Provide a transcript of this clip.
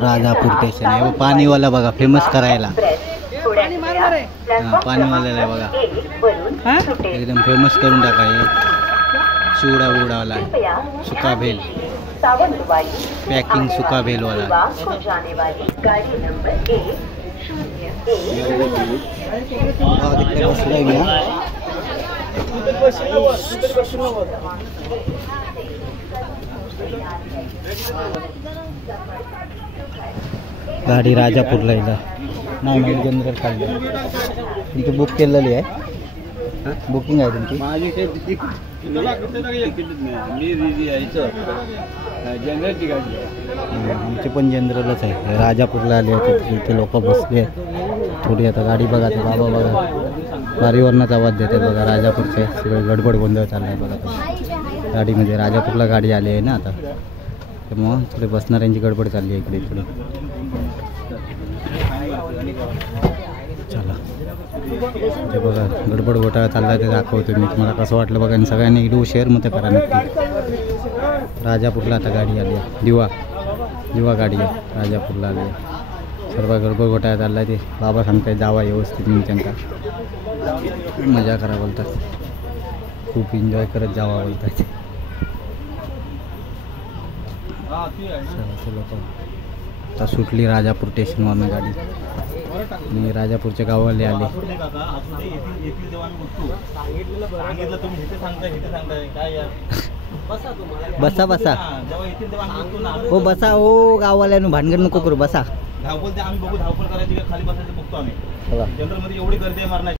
Rajapur station आहे वो पाणीवाला बघा फेमस करायला पाणीवाल्याला बघा एकदम फेमस करून टाकाय चिवडा बुडावाला सुका भेल पैकिंग सुका भेल वाला गाडी राजापूरला येईल नाही जनरल काढली तुमची बुक केलेली आहे बुकिंग आहे तुमची आमची पण जनरलच आहे राजापूरला आले होते तिथे लोक बसले थोडी आता गाडी बघा ते बाबा बघा बारीवरनंच आवाज देते बघा राजापूरचे सगळे गडबड गोंधळ चाललाय बघा गाडीमध्ये राजापूरला गाडी आली आहे ना आता त्यामुळं थोडे बसणाऱ्यांची गडबड चालली आहे इकडे इकडे चला ते बघा गडबड घोटाळा चालला ते दाखवतो मी तुम्हाला कसं वाटलं बघा आणि सगळ्यांनी व्हिडिओ शेअर मग करा नक्की राजापूरला आता गाडी आली आहे दिवा गाडी आहे राजापूरला आली आहे सर्व गडबड घोटाळा चालला ते बाबा सांगताय जावा व्यवस्थित मी त्यांना मजा करा बोलतात खूप एन्जॉय करत जावा बोलतात लोक आता सुटली राजापूर स्टेशनवरनं गाडी आणि राजापूरच्या गावाले आले बसा बसा हो बसा हो गाववाल्यानं भानगड नको करू बसा धावपळ ते आम्ही बघू धावपळ करायची खाली बसायचं बघतो आम्ही जनरल मध्ये एवढी गर्दी आहे मारण्याची